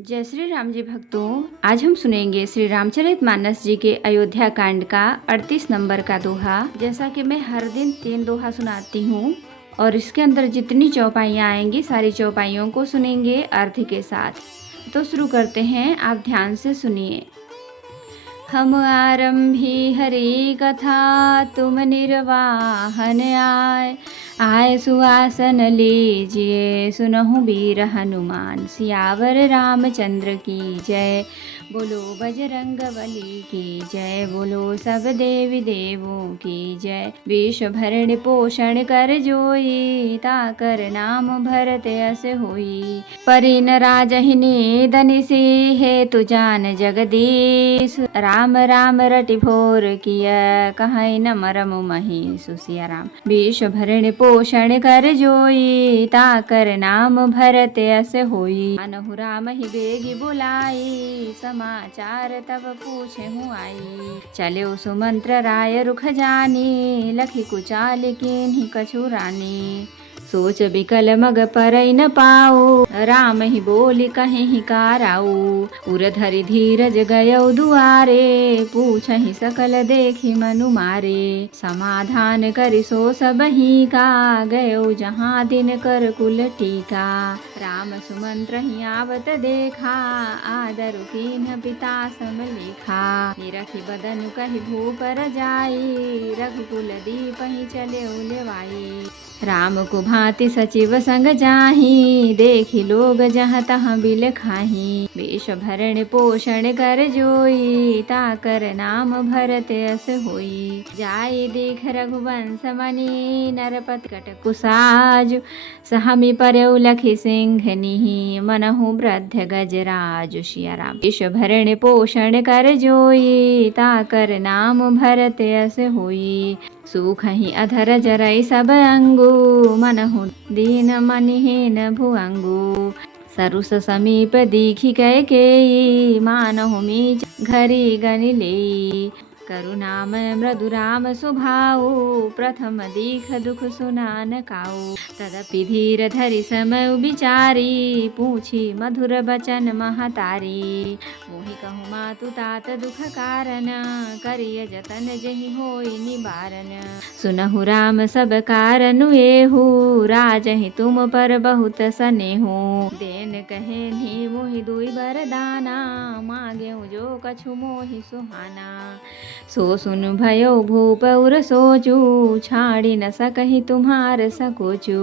जय श्री राम जी भक्तों, आज हम सुनेंगे श्री रामचरितमानस जी के अयोध्या कांड का 38 नंबर का दोहा। जैसा कि मैं हर दिन 3 दोहा सुनाती हूँ और इसके अंदर जितनी चौपाइयाँ आएंगी सारी चौपाइयों को सुनेंगे अर्थ के साथ। तो शुरू करते हैं, आप ध्यान से सुनिए। हम आरंभी हरि कथा, तुम निर्वाहन आए। आए सुआसन लीजिए, सुनहु वीर हनुमान। सियावर रामचंद्र की जय, बोलो बजरंग बली की जय। बोलो सब देवी देवों की जय। विश्व भरण पोषण कर जोई, ताकर नाम भरत यस होई। परिन राजहिनी धनिसी, हेतु जान जगदीश। राम राम रटि भोर किया, कहीं न मरम मही सिया राम। विश्व भरण पोषण कर जोई, ताकर नाम भरत यस होई। अनहु राम ही बेगी बुलाई, समाचार तब पूछे हूँ आई। चले सुमंत्र राय रुख जानी, लखी कुचाल किन्हीं कछु रानी। सोच बिकल मग परई न पाऊ, राम ही बोली कहीं ही काराऊ। उर धरि धीरज गयौ दुआरे, पूछहि सकल देखी मनु मारे। समाधान करि सो सबहि का, गयौ जहाँ दिन कर कुल टीका। राम सुमंत्र ही आवत देखा, आदरु कीन्ह पिता सम लेखा। निरखि बदनु कहि भूपर जाई, रघुकुल दीप ही चले लेवाई। राम को भांति सचिव संग जाही, देखी लोग जहाँ तहाँ बिल खाही। वेश भरण पोषण कर जोई, ताकर नाम भरत यस होई। जाई देख रघुवंश मणि, नरपति कट कुसाज। सहमी परौ लखि सिंघनिहि, मनहु वृद्ध गजराज। सिया राम। वेश भरण पोषण कर जोई, ताकर नाम भरत यस होई। सुख ही अधर जरई सब अंगु, मनहु दीन मनिहीन भुअंगु। सरुस समीप दीखी कैकेयी, मानहु मीच घरी गनि लेई। करुणामय मृदु राम स्वभाव, प्रथम दीख दुख सुनान काऊ। तदपि धीर धरि समय विचारी, पूछी मधुर बचन महतारी। मोहि कहु मातु तात दुख कारण, करिय जतन जहि होई निवारण। सुनहु राम सब कारण एहु, राजहि तुम पर बहुत स्नेहु। देन कहे नि मोहि दुई बरदाना, मांगेउ जो कछु मोहि सुहाना। सो सुन भयो भूप उर सोचू, छाड़ी न सकहि तुम्हार सकोचू।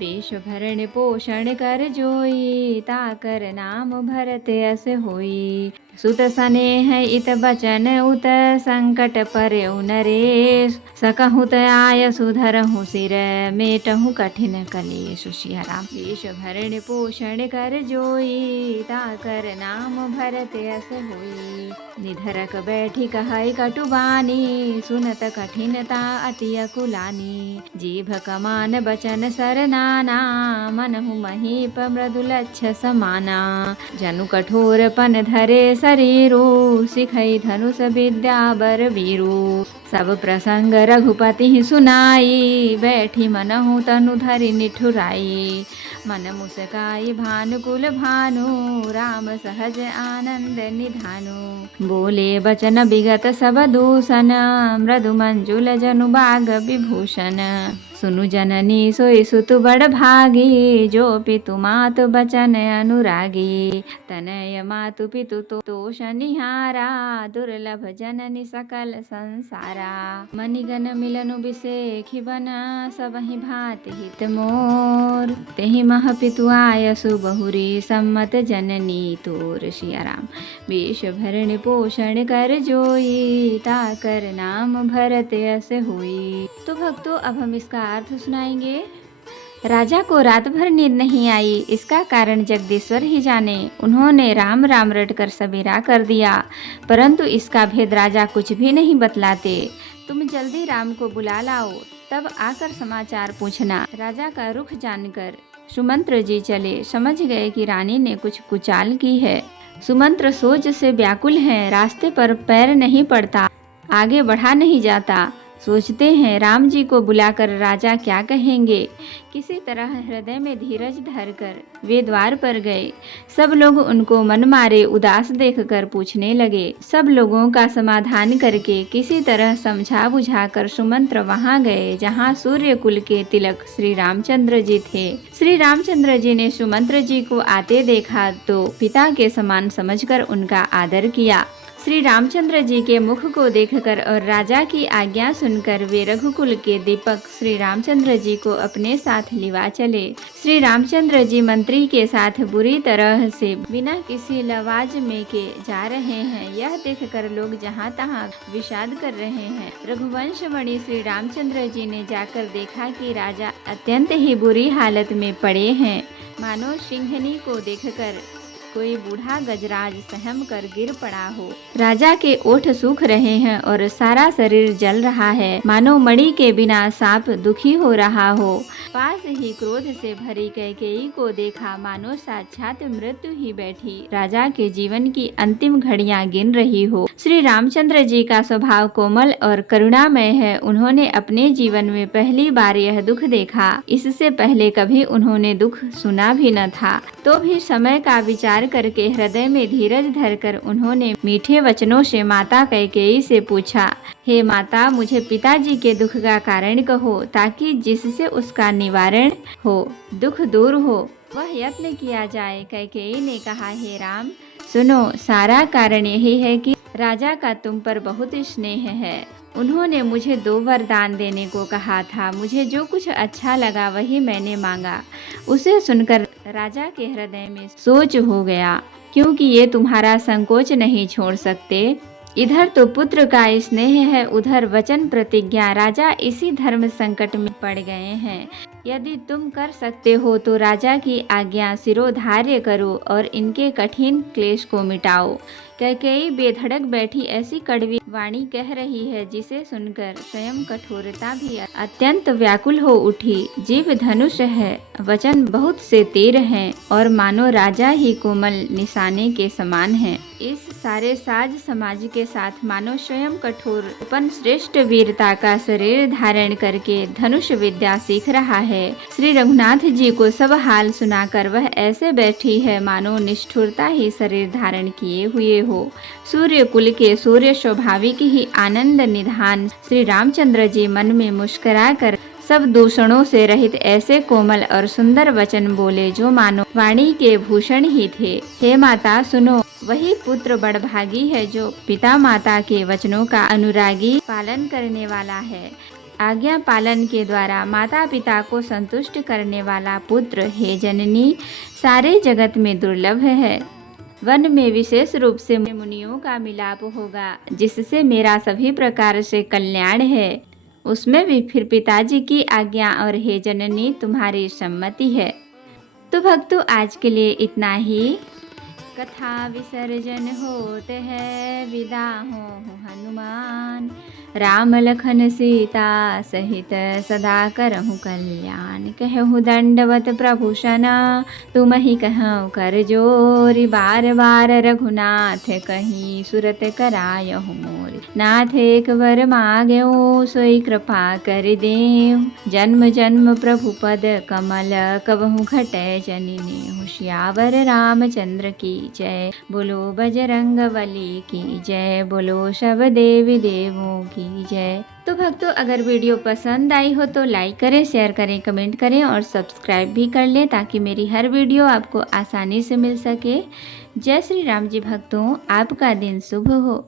वेश भरण पोषण कर जोई, ताकर नाम भरत यस होई। सुत स्नेह इत बचन उत, संकट परौ नरेश। सकहु त आय सुधरहु सिर, मेटहु कठिन कलेश। सिया राम। वेश भरण पोषण कर जोई, ताकर नाम भरत यस होई। निधरक बैठी कहै कटुबानी, सुनत कठिनता अति अकुलानी। जीभ कमान बचन सर नाना, मनहु महीप मृदु लच्छ समाना। जनु कठोरपन धरे शरीरु, सिखै धनुष विद्या बर वीरु। सब प्रसंग रघुपति सुनाई, बैठी मनहु तनु धरि निठुराई। मन मुस्काई भानुकुल भानु, राम सहज आनंद निधानु। बोले बचन विगत सब दूषण, मृदु मंजुल जनु बाग विभूषण। सुनु जननी सोई सुतु बड़ भागी, जो पितु मातु बचन अनुरागी। तनय मातु पितु तोष निहारा, दुर्लभ जननी सकल संसारा। मनिगन मिलनु बिसेखि बन, सबहि भांति हित मोर। तेहि मह पितु आयसु बहुरी, सम्मत जननी तोर। सिया राम। वेश भरण पोषण कर जोई, ताकर नाम भरत यस होई। तो भक्तों, अब हम इसका अर्थ सुनाएंगे। राजा को रात भर नींद नहीं आई, इसका कारण जगदीश्वर ही जाने। उन्होंने राम राम रटकर सबेरा कर दिया, परंतु इसका भेद राजा कुछ भी नहीं बतलाते। तुम जल्दी राम को बुला लाओ, तब आकर समाचार पूछना। राजा का रुख जानकर सुमंत्र जी चले, समझ गए कि रानी ने कुछ कुचाल की है। सुमंत्र सोच से व्याकुल हैं, रास्ते पर पैर नहीं पड़ता, आगे बढ़ा नहीं जाता। सोचते हैं राम जी को बुलाकर राजा क्या कहेंगे। किसी तरह हृदय में धीरज धरकर वे द्वार पर गए। सब लोग उनको मन मारे उदास देखकर पूछने लगे। सब लोगों का समाधान करके किसी तरह समझा बुझाकर सुमंत्र वहां गए जहां सूर्य कुल के तिलक श्री रामचंद्र जी थे। श्री रामचंद्र जी ने सुमंत्र जी को आते देखा तो पिता के समान समझकर उनका आदर किया। श्री रामचंद्र जी के मुख को देखकर और राजा की आज्ञा सुनकर वे रघुकुल के दीपक श्री रामचंद्र जी को अपने साथ लिवा चले। श्री रामचंद्र जी मंत्री के साथ बुरी तरह से बिना किसी लवाज में के जा रहे हैं। यह देखकर लोग जहाँ तहाँ विषाद कर रहे हैं। रघुवंश मणि श्री रामचंद्र जी ने जाकर देखा कि राजा अत्यंत ही बुरी हालत में पड़े हैं, मानो सिंहनी को देखकर कोई बूढ़ा गजराज सहम कर गिर पड़ा हो। राजा के ओठ सूख रहे हैं और सारा शरीर जल रहा है, मानो मणि के बिना सांप दुखी हो रहा हो। पास ही क्रोध से भरी कैकेयी को देखा, मानो साक्षात मृत्यु ही बैठी राजा के जीवन की अंतिम घड़ियां गिन रही हो। श्री रामचंद्र जी का स्वभाव कोमल और करुणामय है। उन्होंने अपने जीवन में पहली बार यह दुख देखा। इससे पहले कभी उन्होंने दुख सुना भी न था। तो भी समय का विचार करके हृदय में धीरज धरकर उन्होंने मीठे वचनों से माता कैकेयी से पूछा, हे माता, मुझे पिताजी के दुख का कारण कहो ताकि जिससे उसका निवारण हो, दुख दूर हो, वह यत्न किया जाए। कैकेयी ने कहा, हे राम सुनो, सारा कारण यही है कि राजा का तुम पर बहुत स्नेह है। उन्होंने मुझे 2 वरदान देने को कहा था। मुझे जो कुछ अच्छा लगा वही मैंने मांगा। उसे सुनकर राजा के हृदय में सोच हो गया, क्योंकि ये तुम्हारा संकोच नहीं छोड़ सकते। इधर तो पुत्र का स्नेह है, उधर वचन प्रतिज्ञा। राजा इसी धर्म संकट में पड़ गए हैं। यदि तुम कर सकते हो तो राजा की आज्ञा शिरोधार्य करो और इनके कठिन क्लेश को मिटाओ। कैकेयी बेधड़क बैठी ऐसी कड़वी वाणी कह रही है जिसे सुनकर स्वयं कठोरता भी अत्यंत व्याकुल हो उठी। जीव धनुष है, वचन बहुत से तीर हैं और मानो राजा ही कोमल निशाने के समान है। इस सारे साज समाज के साथ मानो स्वयं कठोर उपन श्रेष्ठ वीरता का शरीर धारण करके धनुष विद्या सीख रहा है। श्री रघुनाथ जी को सब हाल सुनाकर वह ऐसे बैठी है मानो निष्ठुरता ही शरीर धारण किए हुए हो। सूर्य कुल के सूर्य स्वाभाविक ही आनंद निधान श्री रामचंद्र जी मन में मुस्कुरा कर सब दूषणों से रहित ऐसे कोमल और सुंदर वचन बोले जो मानो वाणी के भूषण ही थे। हे माता सुनो, वही पुत्र बड़भागी है जो पिता माता के वचनों का अनुरागी पालन करने वाला है। आज्ञा पालन के द्वारा माता पिता को संतुष्ट करने वाला पुत्र, हे जननी, सारे जगत में दुर्लभ है। वन में विशेष रूप से मुनियों का मिलाप होगा, जिससे मेरा सभी प्रकार से कल्याण है। उसमें भी फिर पिताजी की आज्ञा और हे जननी तुम्हारी सम्मति है। तो भक्तों, आज के लिए इतना ही। कथा विसर्जन होते हैं, विदा हो हनुमान। राम लखन सीता सहित सदा करहु कल्याण। कहु दंडवत प्रभु सना, तुम ही कहु कर जोरी। बार बार रघुनाथ कहीं सुरत करायहु मोरी। नाथ एक वर मांग्यो, सोई कृपा कर देव। जन्म जन्म प्रभु पद कमल, कबहु घटै जनिने। होशियावर रामचंद्र की जय, बोलो बजरंग बली की जय, बोलो सब देवी देवों की जय। तो भक्तों, अगर वीडियो पसंद आई हो तो लाइक करें, शेयर करें, कमेंट करें और सब्सक्राइब भी कर लें ताकि मेरी हर वीडियो आपको आसानी से मिल सके। जय श्री राम जी भक्तों, आपका दिन शुभ हो।